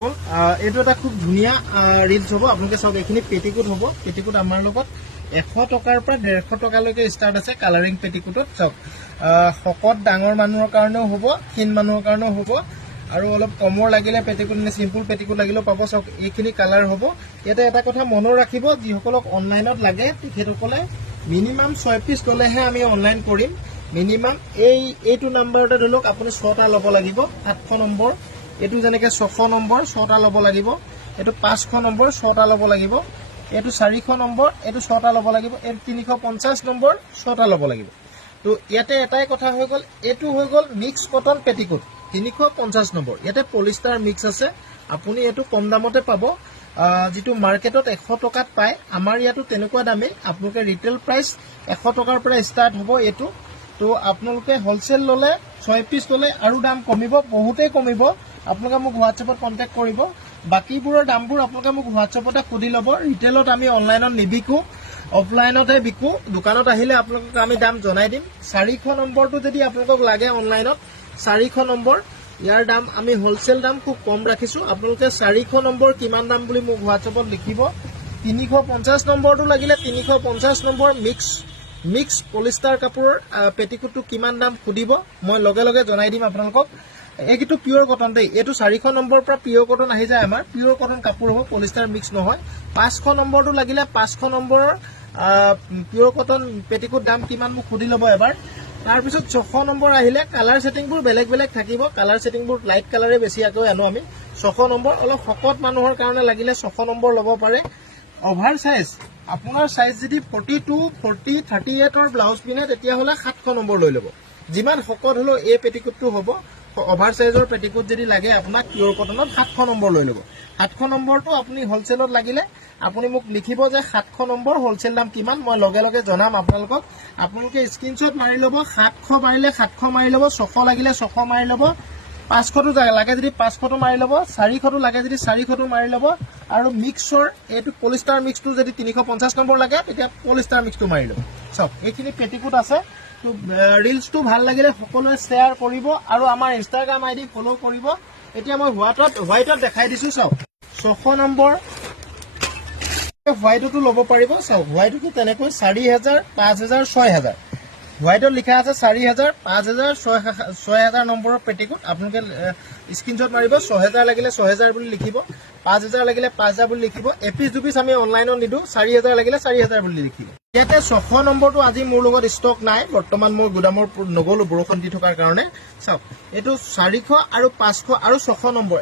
এইটো এটা খুব ধুনীয়া ৰিলছ হ'ব। আপোনালোকে চাওক, এইখিনি পেটিকোট হ'ব। পেটিকোট আমাৰ লগত 100 টকাৰ পৰা 150 টকালৈকে ষ্টাৰ্ট আছে কালাৰিং পেটিকোটত। চাওক, শকত ডাঙৰ মানুহৰ কাৰণেও হ'ব, ক্ষীণ মানুহৰ কাৰণেও হ'ব, আৰু অলপ কমৰ লাগিলে পেটিকোট নে চিম্পুল পেটিকোট লাগিলেও পাব। চাওক, এইখিনি কালাৰ হ'ব। ইয়াতে এটা কথা মনত ৰাখিব, যিসকলক অনলাইনত লাগে তেখেতসকলে মিনিমাম 6 পিচ ল'লেহে আমি অনলাইন কৰিম। মিনিমাম এইটো নাম্বাৰতে ধৰি লওক আপুনি 6টা ল'ব লাগিব। 700 নম্বৰ, এইটো যেনেকৈ 600 নম্বৰ 6টা ল'ব লাগিব। এইটো 500 নম্বৰ 6টা ল'ব লাগিব। এইটো 400 নম্বৰ, এইটো 6টা ল'ব লাগিব। এইটো 350 নম্বৰ 6টা ল'ব লাগিব। তো ইয়াতে এটাই কথা হৈ গ'ল, এইটো হৈ গ'ল মিক্স কটন পেটিকোট 350 নম্বৰ। ইয়াতে পলিষ্টাৰ মিক্স আছে। আপুনি এইটো কম দামতে পাব, যিটো মাৰ্কেটত 100 টকাত পায়, আমাৰ ইয়াতো তেনেকুৱা দামেই। আপোনালোকে ৰিটেইল প্ৰাইচ 100 টকাৰ পৰা ষ্টাৰ্ট হ'ব এইটো। তো আপোনালোকে হ'লচেল ল'লে 6 পিচ ল'লে আৰু দাম কমিব, বহুতেই কমিব। আপোনালোকে মোক হোৱাটছএপত কণ্টেক্ট কৰিব। বাকীবোৰৰ দামবোৰ আপোনালোকে মোক হোৱাটছএপতে সুধি ল'ব। ৰিটেইলত আমি অনলাইনত নিবিকো, অফলাইনতহে বিকো। দোকানত আহিলে আপোনালোকক আমি দাম জনাই দিম। 400 নম্বৰটো যদি আপোনালোকক লাগে অনলাইনত, 400 নম্বৰ, ইয়াৰ দাম আমি হ'লচেল দাম খুব কম ৰাখিছোঁ। আপোনালোকে 400 নম্বৰ কিমান দাম বুলি মোক হোৱাটছএপত লিখিব। 350 নম্বৰটো লাগিলে 350 নম্বৰ মিক্স পলিষ্টাৰ কাপোৰৰ পেটিকোটটো কিমান দাম সুধিব, মই লগে লগে জনাই দিম আপোনালোকক। এইটো পিয়ৰ কটন দেই। এইটো 400 নম্বৰৰ পৰা পিয়ৰ কটন আহি যায়। আমাৰ পিয়ৰ কটন কাপোৰ হ'ব, পলিষ্টাৰ মিক্স নহয়। 500 নম্বৰটো লাগিলে 500 নম্বৰৰ পিয়ৰ কটন পেটিকোট দাম কিমান মোক সুধি ল'ব এবাৰ। তাৰপিছত 600 নম্বৰ আহিলে কালাৰ ছেটিংবোৰ বেলেগ বেলেগ থাকিব। কালাৰ ছেটিংবোৰ লাইট কালাৰে বেছিকৈ আনো আমি। 600 নম্বৰ অলপ শকত মানুহৰ কাৰণে লাগিলে 600 নম্বৰ ল'ব পাৰে। অভাৰ চাইজ, আপোনাৰ চাইজ যদি 42, 40, 38ৰ ব্লাউজ পিন্ধে তেতিয়াহ'লে 700 নম্বৰ লৈ ল'ব। যিমান শকত হ'লেও এই পেটিকোটটো হ'ব। অভাৰ চাইজৰ পেটিকোট যদি লাগে আপোনাক পিয়ৰ কটনত 700 নম্বৰ লৈ ল'ব। 700 নম্বৰটো আপুনি হ'লচেলত লাগিলে আপুনি মোক লিখিব যে 700 নম্বৰ হ'লচেল দাম কিমান, মই লগে লগে জনাম আপোনালোকক। আপোনালোকে স্ক্ৰীনশ্বট মাৰি ল'ব। 700 মাৰিলে 700 মাৰি ল'ব, 600 লাগিলে 600 মাৰি ল'ব, 500টো লাগে যদি 500টো মাৰি ল'ব, 400টো লাগে যদি 400টো মাৰি ল'ব, আৰু মিক্সৰ এইটো পলিষ্টাৰ মিক্সটো যদি 350 নম্বৰ লাগে তেতিয়া পলিষ্টাৰ মিক্সটো মাৰি ল'ব। চাওক, এইখিনি পেটিকোট আছে। তো ৰিলছটো ভাল লাগিলে সকলোৱে শ্বেয়াৰ কৰিব আৰু আমাৰ ইনষ্টাগ্ৰাম ID ফ'ল' কৰিব। এতিয়া মই হোৱাইটত দেখাই দিছোঁ। চাওক, 600 নম্বৰ হোৱাইটতো ল'ব পাৰিব। চাওক, হোৱাইটতো তেনেকৈ 4000, 5000, 6000। হোৱাইটত লিখা আছে 4000, 5000, 6000 নম্বৰৰ পেটিকোট। আপোনালোকে স্ক্ৰীনশ্বট মাৰিব। 6000 লাগিলে 6000 বুলি লিখিব, 5000 লাগিলে 5000 বুলি লিখিব। এপিচ দুপিচ আমি অনলাইনত নিদিওঁ। 4000 লাগিলে 4000 বুলি লিখিব। ইয়াতে 600 নম্বৰটো আজি মোৰ লগত ষ্টক নাই, বৰ্তমান মই গুদামৰ নগ'লো বৰষুণ দি থকাৰ কাৰণে। চাওক, এইটো 400 আৰু 500 আৰু 600 নম্বৰ